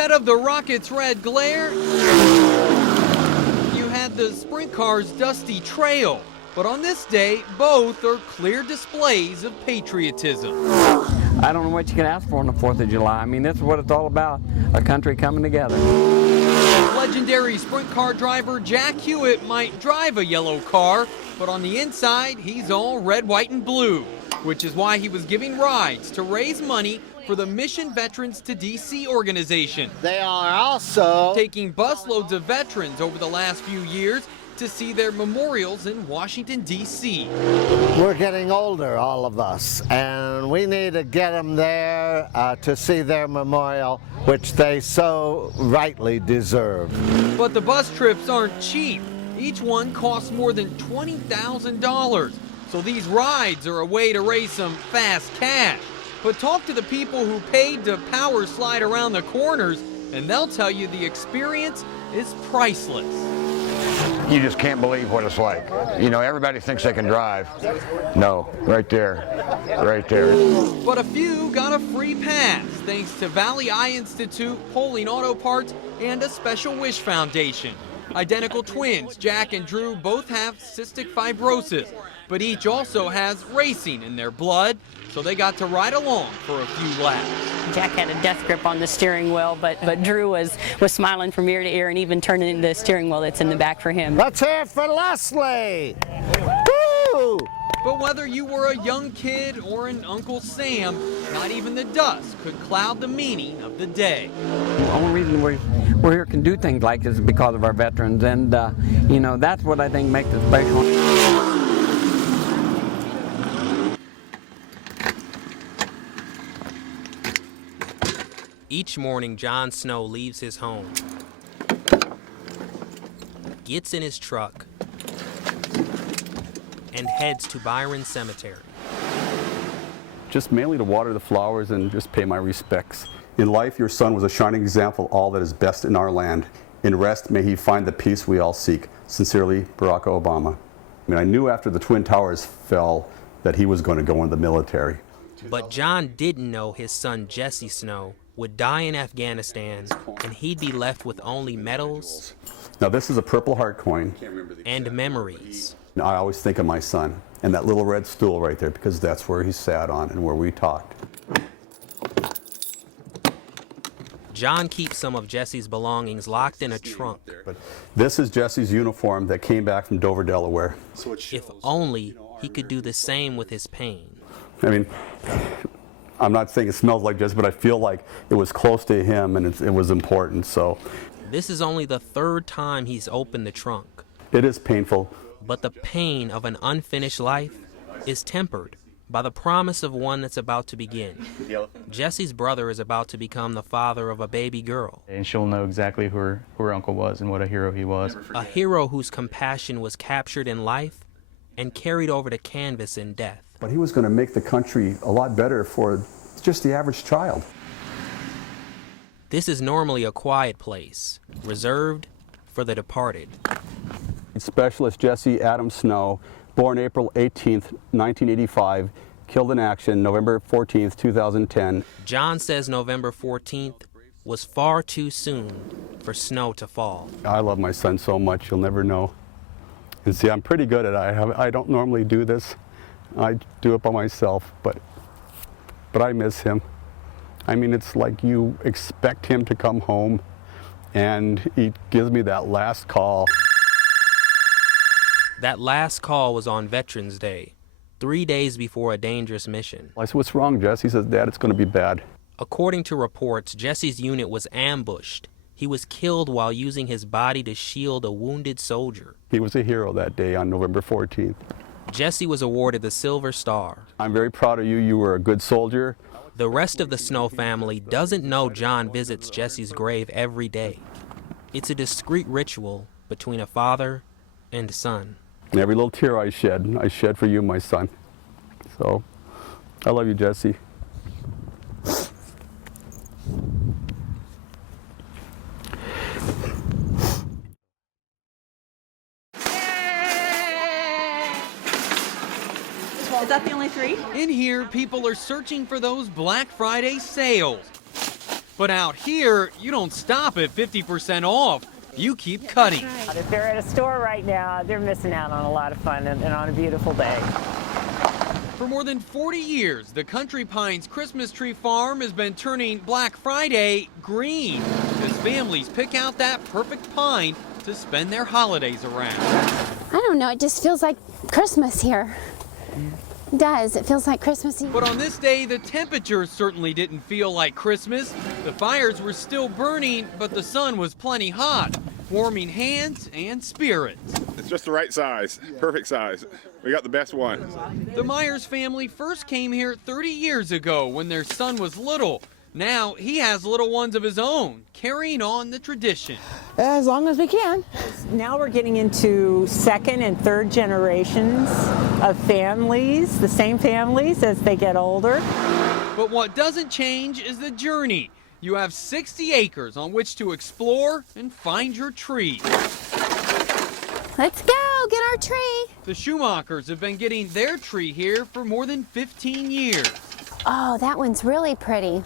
Instead of the Rockets' red glare, you had the sprint car's dusty trail. But on this day, both are clear displays of patriotism. I don't know what you can ask for on the 4th of July. I mean, this is what it's all about, a country coming together. Legendary sprint car driver Jack Hewitt might drive a yellow car, but on the inside, he's all red, white, and blue, which is why he was giving rides to raise money for the Mission Veterans to D.C. organization. They are also taking busloads of veterans over the last few years to see their memorials in Washington, D.C. We're getting older, all of us, and we need to get them there to see their memorial, which they so rightly deserve. But the bus trips aren't cheap. Each one costs more than $20,000. So these rides are a way to raise some fast cash. But talk to the people who paid to power slide around the corners, and they'll tell you the experience is priceless. You just can't believe what it's like. You know, everybody thinks they can drive. No, right there, right there. But a few got a free pass thanks to Valley Eye Institute, Poling Auto Parts, and a Special Wish Foundation. Identical twins, Jack and Drew, both have cystic fibrosis, but each also has racing in their blood, so they got to ride along for a few laps. Jack had a death grip on the steering wheel, but Drew was smiling from ear to ear and even turning the steering wheel that's in the back for him. Let's hear it for Leslie! Woo! But whether you were a young kid or an Uncle Sam, not even the dust could cloud the meaning of the day. The only reason we're here can do things like this is because of our veterans, and you know, that's what I think makes it special. Each morning, John Snow leaves his home, gets in his truck, and heads to Byron Cemetery. Just mainly to water the flowers and just pay my respects. In life, your son was a shining example of all that is best in our land. In rest, may he find the peace we all seek. Sincerely, Barack Obama. I mean, I knew after the Twin Towers fell that he was going to go in the military. But John didn't know his son Jesse Snow would die in Afghanistan, and he'd be left with only medals. Now this is a Purple Heart coin. And memories. I always think of my son and that little red stool right there because that's where he sat on and where we talked. John keeps some of Jesse's belongings locked in a trunk. But this is Jesse's uniform that came back from Dover, Delaware. If only he could do the same with his pain. I mean, I'm not saying it smells like Jesse, but I feel like it was close to him and it was important, so. This is only the third time he's opened the trunk. It is painful. But the pain of an unfinished life is tempered by the promise of one that's about to begin. Jesse's brother is about to become the father of a baby girl. And she'll know exactly who her uncle was and what a hero he was. A hero whose compassion was captured in life and carried over to canvas in death. But he was going to make the country a lot better for just the average child. This is normally a quiet place, reserved for the departed. Specialist Jesse Adam Snow, born April 18th, 1985, killed in action November 14th, 2010. John says November 14th was far too soon for Snow to fall. I love my son so much, you'll never know. And see, I'm pretty good at it. I don't normally do this. I do it by myself, but I miss him. I mean, it's like you expect him to come home, and he gives me that last call. That last call was on Veterans Day, 3 days before a dangerous mission. I said, "What's wrong, Jesse?" He says, "Dad, it's going to be bad." According to reports, Jesse's unit was ambushed. He was killed while using his body to shield a wounded soldier. He was a hero that day on November 14th. Jesse was awarded the Silver Star. I'm very proud of you. You were a good soldier. The rest of the Snow family doesn't know John visits Jesse's grave every day. It's a discreet ritual between a father and son. And every little tear I shed for you, my son. So, I love you, Jesse. Is that the only three? In here, people are searching for those Black Friday sales. But out here, you don't stop at 50% off. You keep cutting. If they're at a store right now, they're missing out on a lot of fun and on a beautiful day. For more than 40 years, the Country Pines Christmas Tree Farm has been turning Black Friday green as families pick out that perfect pine to spend their holidays around. I don't know, it just feels like Christmas here. It does, it feels like Christmas. But on this day, the temperatures certainly didn't feel like Christmas. The fires were still burning, but the sun was plenty hot, warming hands and spirits. It's just the right size, perfect size. We got the best one. The Myers family first came here 30 years ago when their son was little. Now he has little ones of his own, carrying on the tradition. As long as we can. Now we're getting into second and third generations of families, the same families as they get older. But what doesn't change is the journey. You have 60 acres on which to explore and find your tree. Let's go, get our tree. The Schumachers have been getting their tree here for more than 15 years. Oh, that one's really pretty.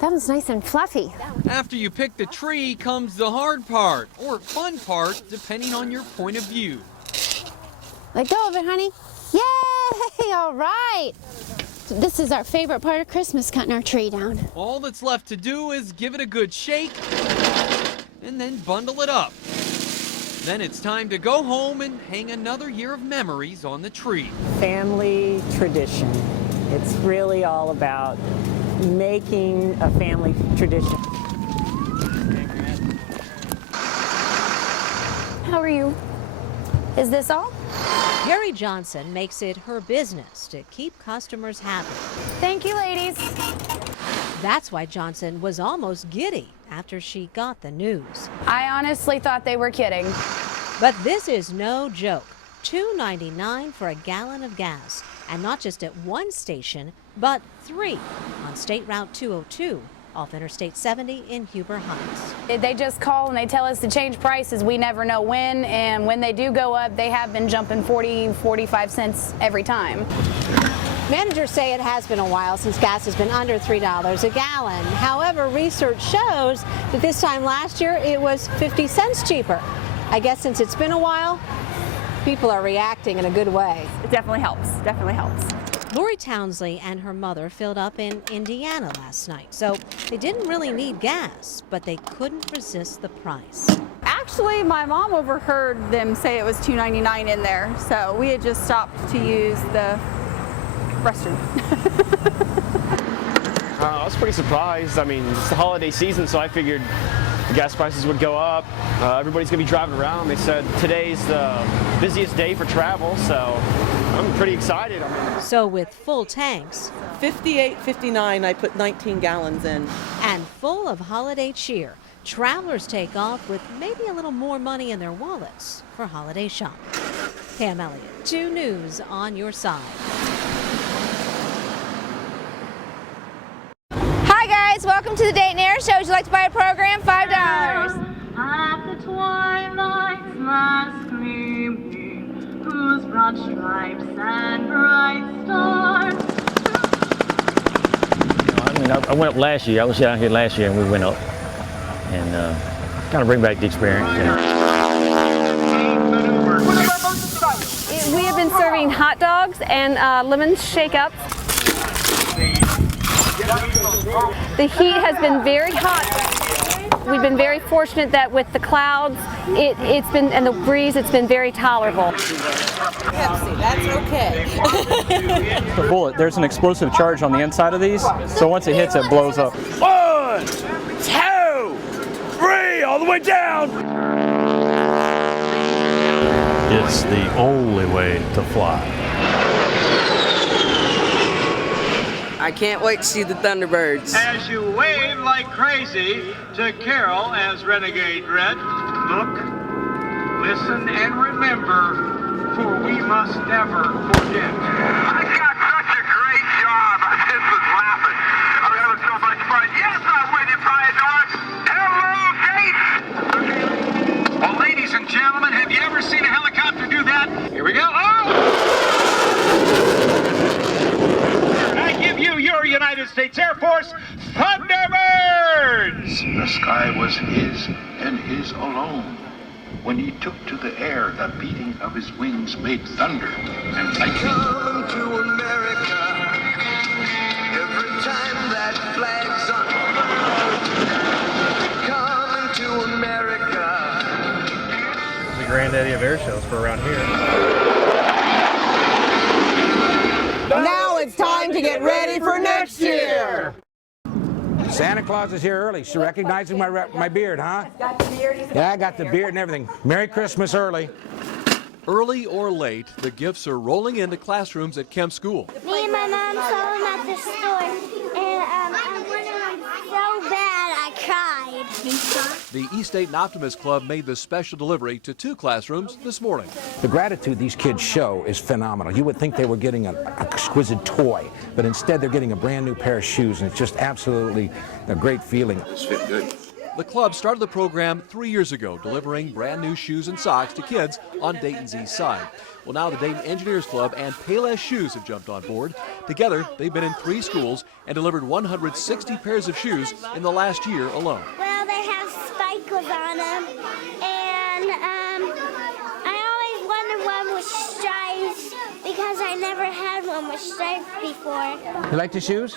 That one's nice and fluffy. After you pick the tree comes the hard part, or fun part, depending on your point of view. Let go of it, honey. Yay, all right. This is our favorite part of Christmas, cutting our tree down. All that's left to do is give it a good shake and then bundle it up. Then it's time to go home and hang another year of memories on the tree. Family tradition. It's really all about making a family tradition. How are you? Is this all? Carrie Johnson makes it her business to keep customers happy. Thank you, ladies. That's why Johnson was almost giddy after she got the news. I honestly thought they were kidding. But this is no joke. $2.99 for a gallon of gas. And not just at one station, but 3 on State Route 202 off Interstate 70 in Huber Heights. They just call and they tell us to change prices. We never know when, and when they do go up, they have been jumping 40, 45 cents every time. Managers say it has been a while since gas has been under $3 a gallon. However, research shows that this time last year it was 50 cents cheaper. I guess since it's been a while, people are reacting in a good way. It definitely helps, definitely helps. Lori Townsley and her mother filled up in Indiana last night, so they didn't really need gas, but they couldn't resist the price. Actually, my mom overheard them say it was $2.99 in there, so we had just stopped to use the restroom. I was pretty surprised. I mean, it's the holiday season, so I figured the gas prices would go up. Everybody's going to be driving around. They said today's the busiest day for travel, so I'm pretty excited. So with full tanks, 58.59, I put 19 gallons in. And full of holiday cheer, travelers take off with maybe a little more money in their wallets for holiday shopping. Pam Elliott, 2 News on your side. Hi guys, welcome to the Dayton Air Show. Would you like to buy a program? $5. At the twilight's last gleaming, whose broad stripes and bright stars. I went up last year. I was out here last year and we went up and kind of bring back the experience. We have been serving hot dogs and lemon shake-ups. The heat has been very hot. We've been very fortunate that with the clouds, it's been, and the breeze, it's been very tolerable. Pepsi, that's okay. The bullet, there's an explosive charge on the inside of these, so once it hits, it blows up. 1, 2, 3, all the way down. It's the only way to fly. I can't wait to see the Thunderbirds. As you wave like crazy to Carol as Renegade Red, look, listen, and remember, for we must never forget. I got such a great job. I just was laughing. I was having so much fun. Yes, I'm with you, Priador. Hello, Gates. Well, ladies and gentlemen, have you ever seen a helicopter do that? Here we go. Oh! I give you your United States Air Force Thunderbird! birds. The sky was his and his alone. When he took to the air, the beating of his wings made thunder and lightning. Come to America. Every time that flag's on. Come to America. The granddaddy of air shows for around here. Now it's time to get ready for next year. Santa Claus is here early. She recognizes my beard, huh? Got the beard. Yeah, I got the beard and everything. Merry Christmas early. Early or late, the gifts are rolling into classrooms at Kemp School. Me and my mom saw him at the store, and I wanted him so bad I cried. The East Dayton Optimist Club made the special delivery to 2 classrooms this morning. The gratitude these kids show is phenomenal. You would think they were getting an exquisite toy, but instead they're getting a brand new pair of shoes, and it's just absolutely a great feeling. This fit good. The club started the program 3 years ago, delivering brand new shoes and socks to kids on Dayton's east side. Well, now the Dayton Engineers Club and Payless Shoes have jumped on board. Together, they've been in 3 schools and delivered 160 pairs of shoes in the last year alone. Well, they have spikes on them, and I always wondered one with stripes because I never had one with stripes before. You like the shoes?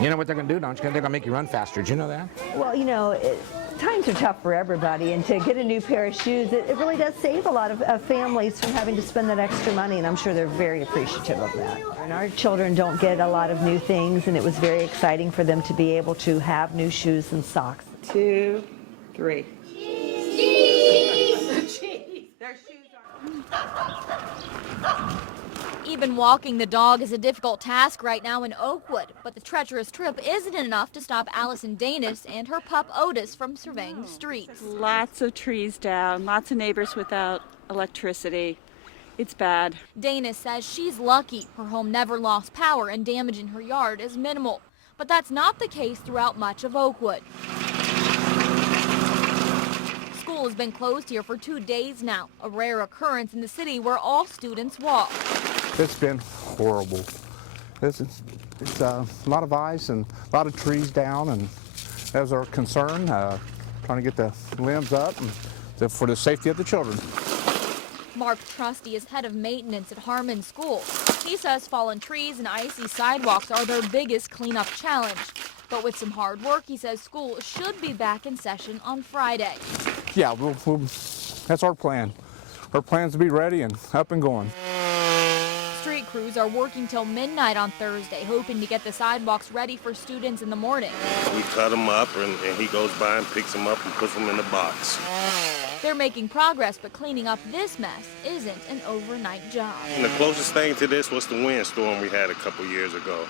You know what they're going to do, don't you? They're going to make you run faster. Did you know that? Well, you know, times are tough for everybody, and to get a new pair of shoes, it really does save a lot of families from having to spend that extra money, and I'm sure they're very appreciative of that. And our children don't get a lot of new things, and it was very exciting for them to be able to have new shoes and socks. 2, 3. Even walking the dog is a difficult task right now in Oakwood, but the treacherous trip isn't enough to stop Allison Danis and her pup Otis from surveying the streets. Lots of trees down, lots of neighbors without electricity. It's bad. Danis says she's lucky. Her home never lost power and damage in her yard is minimal. But that's not the case throughout much of Oakwood. School has been closed here for 2 days now, a rare occurrence in the city where all students walk. It's been horrible. It's a lot of ice and a lot of trees down, and that was our concern, trying to get the limbs up and for the safety of the children. Mark Trusty is head of maintenance at Harmon School. He says fallen trees and icy sidewalks are their biggest cleanup challenge. But with some hard work, he says school should be back in session on Friday. Yeah, that's our plan. Our plan's to be ready and up and going. Street crews are working till midnight on Thursday, hoping to get the sidewalks ready for students in the morning. We cut them up, and he goes by and picks them up and puts them in the box. They're making progress, but cleaning up this mess isn't an overnight job. And the closest thing to this was the windstorm we had a couple years ago.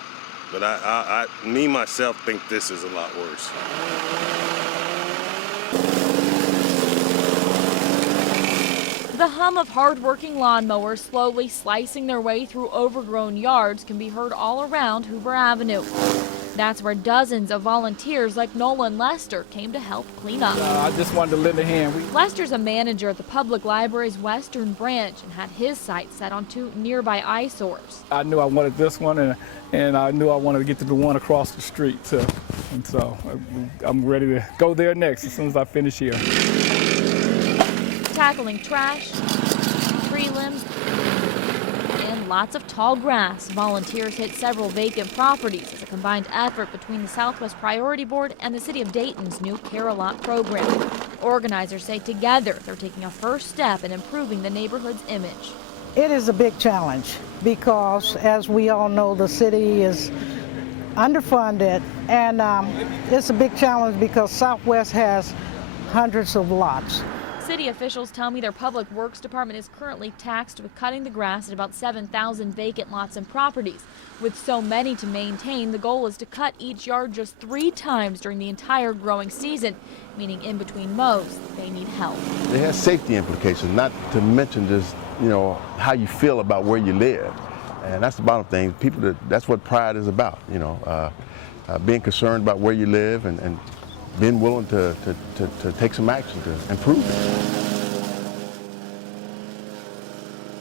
But I myself, think this is a lot worse. The hum of hard-working lawnmowers slowly slicing their way through overgrown yards can be heard all around Hoover Avenue. That's where dozens of volunteers like Nolan Lester came to help clean up. I just wanted to lend a hand. Lester's a manager at the Public Library's Western Branch and had his sights set on 2 nearby eyesores. I knew I wanted this one, and I knew I wanted to get to the one across the street too. And so I'm ready to go there next as soon as I finish here. Tackling trash, tree limbs, and lots of tall grass. Volunteers hit several vacant properties as a combined effort between the Southwest Priority Board and the City of Dayton's new Care-A-Lot program. Organizers say together they're taking a first step in improving the neighborhood's image. It is a big challenge because, as we all know, the city is underfunded, and it's a big challenge because Southwest has hundreds of lots. City officials tell me their public works department is currently tasked with cutting the grass at about 7,000 vacant lots and properties. With so many to maintain, the goal is to cut each yard just 3 times during the entire growing season, meaning in between mows, they need help. It has safety implications, not to mention just, how you feel about where you live. And that's the bottom thing. That's what pride is about, being concerned about where you live and being willing to take some action to improve it.